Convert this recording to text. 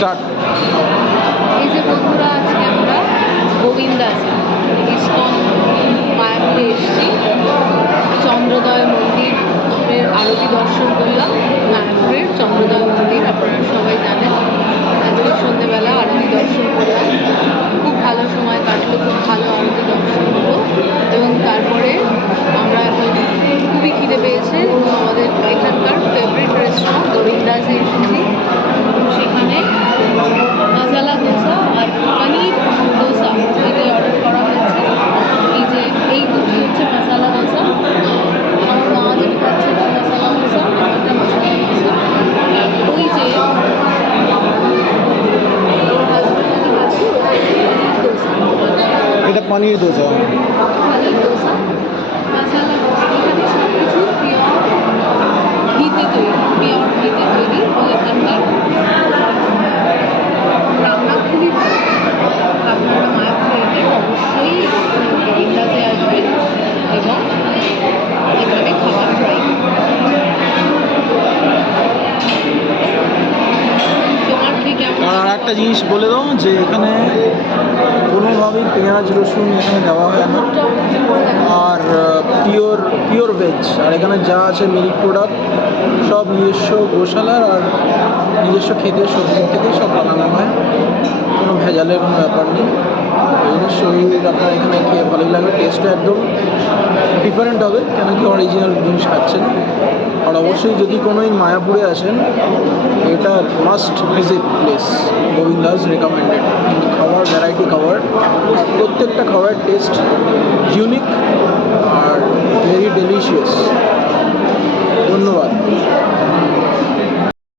Start. এই যে বন্ধুরা, আজকে আমরা গোবিন্দাস ইস্কন মায়াপুরে এসেছি। চন্দ্রোদয় মন্দিরের আরতি দর্শন করলাম। মায়াপুরের চন্দ্রোদয় মন্দির আপনারা সবাই জানেন। আজকে সন্ধ্যেবেলা আরতি দর্শন করলাম, খুব ভালো সময় কাটলো, খুব ভালো আরতি দর্শন হলো। এবং তারপরে আমরা এখন খুবই খিদে পেয়েছে, আমাদের এখানকার ফেভারিট রেস্টুরেন্ট গোবিন্দাসে এসেছি। সেখানে মশালা দোসা আর পনির দোসা এটাই অর্ডার করা হয়েছে। এই যে এই দুটি হচ্ছে মশালা দোসা, আমার মা যেটা খাচ্ছে এটা মশালা দোসা, এটা মশালা দোসা। আর ওই যে ওর হাজব্যান্ড যেটা খাচ্ছে ওটা পনির দোসা। এটা পনির দোসা। পনির দোসা, মশালা দোসা, এখানে সব কিছু পিওর ঘিতে তৈরি, পিওর ঘিতে তৈরি। এবং এখানকার রান্না খুবই ভালো। আপনারা মায়াপুরে এলে অবশ্যই গোবিন্দাসে আসবেন এবং এখানে খাবার ট্রাই তোমার কি কেমন? আর একটা জিনিস বলে দাও যে এখানে কোনোভাবেই পেঁয়াজ রসুন এখানে দেওয়া হয় না, আর পিওর ভেজ। আর এখানে যা আছে মিল্ক প্রোডাক্ট সব নিজস্ব গোশালার আর নিজস্ব ক্ষেতের সবজির থেকে সব বানানো হয়, কোনো ভেজালের কোনো ব্যাপার নেই। ওই জন্য শরীর আপনার এখানে খেয়ে ভালোই লাগবে, টেস্টটা একদম ডিফারেন্ট হবে, কেন কি অরিজিনাল জিনিস খাচ্ছেন। আর অবশ্যই যদি কোনোদিন মায়াপুরে আসেন, এটা must visit place, Govindas recommended. খাবার ভ্যারাইটি খাবার, আর প্রত্যেকটা খাবারের test unique are very delicious. ধন্যবাদ।